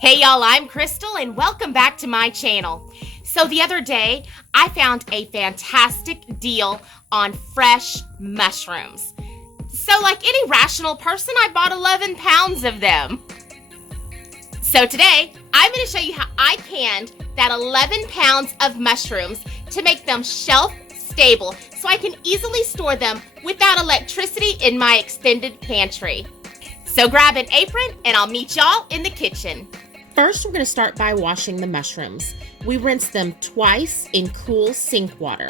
Hey y'all, I'm Krystal and welcome back to my channel. So the other day, I found a fantastic deal on fresh mushrooms. So like any rational person, I bought 11 pounds of them. So today, I'm going to show you how I canned that 11 pounds of mushrooms to make them shelf stable so I can easily store them without electricity in my extended pantry. So grab an apron and I'll meet y'all in the kitchen. First, we're going to start by washing the mushrooms. We rinse them twice in cool sink water.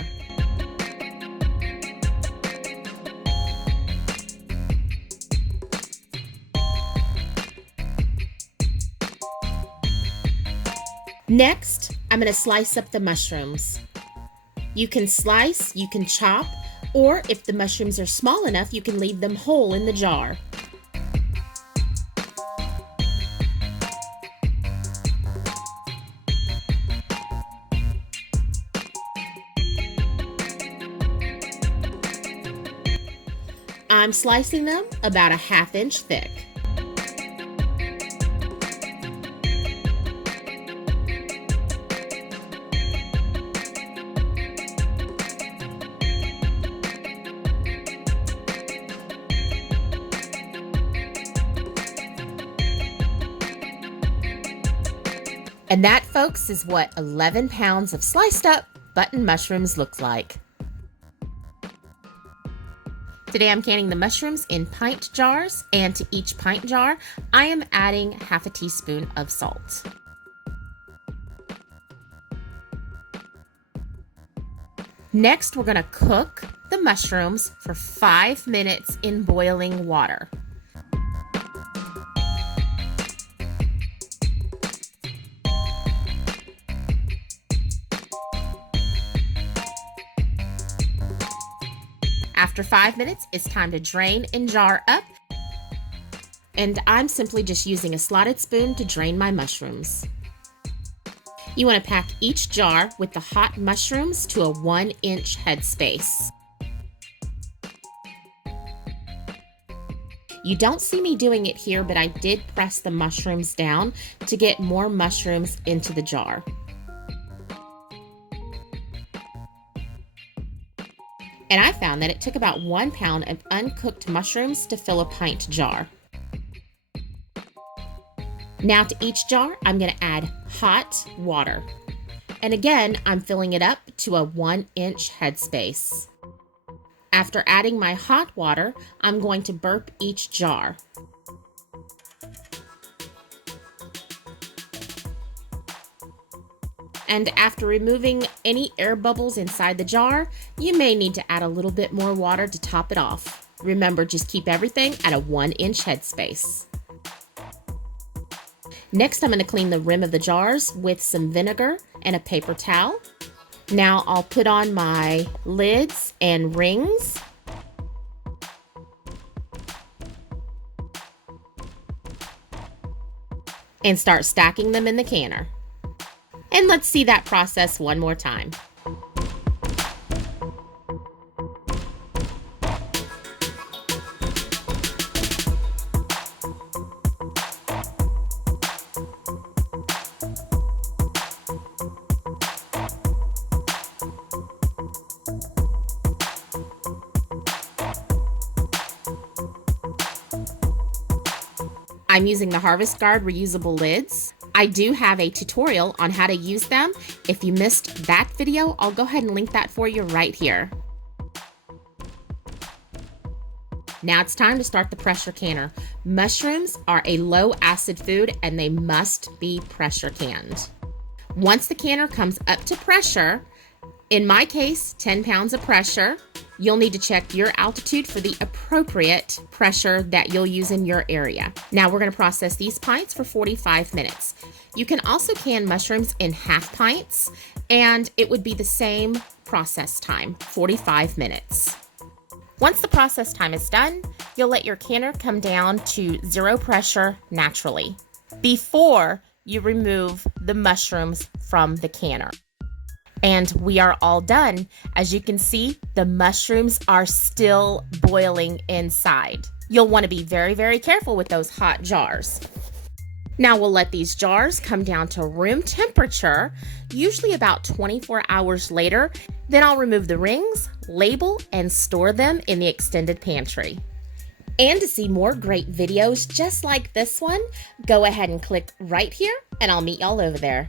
Next, I'm going to slice up the mushrooms. You can slice, you can chop, or if the mushrooms are small enough, you can leave them whole in the jar. I'm slicing them about a ½ inch thick. And that, folks, is what 11 pounds of sliced up button mushrooms look like. Today I'm canning the mushrooms in pint jars, and to each pint jar, I am adding ½ a teaspoon of salt. Next, we're going to cook the mushrooms for 5 minutes in boiling water. After 5 minutes, it's time to drain and jar up. And I'm simply just using a slotted spoon to drain my mushrooms. You want to pack each jar with the hot mushrooms to a 1-inch headspace. You don't see me doing it here, but I did press the mushrooms down to get more mushrooms into the jar. And I found that it took about 1 pound of uncooked mushrooms to fill a pint jar. Now to each jar, I'm going to add hot water. And again, I'm filling it up to a 1-inch headspace. After adding my hot water, I'm going to burp each jar. And after removing any air bubbles inside the jar, you may need to add a little bit more water to top it off. Remember, just keep everything at a 1-inch headspace. Next, I'm going to clean the rim of the jars with some vinegar and a paper towel. Now I'll put on my lids and rings. And start stacking them in the canner. And let's see that process one more time. I'm using the Harvest Guard reusable lids. I do have a tutorial on how to use them. If you missed that video, I'll go ahead and link that for you right here. Now it's time to start the pressure canner. Mushrooms are a low acid food and they must be pressure canned. Once the canner comes up to pressure, in my case, 10 pounds of pressure, you'll need to check your altitude for the appropriate pressure that you'll use in your area. Now we're going to process these pints for 45 minutes. You can also can mushrooms in half pints, and it would be the same process time, 45 minutes. Once the process time is done, you'll let your canner come down to 0 pressure naturally before you remove the mushrooms from the canner. And we are all done. As you can see, the mushrooms are still boiling inside. You'll want to be very, very careful with those hot jars. Now we'll let these jars come down to room temperature, usually about 24 hours later. Then I'll remove the rings, label, and store them in the extended pantry. And to see more great videos just like this one, go ahead and click right here, and I'll meet y'all over there.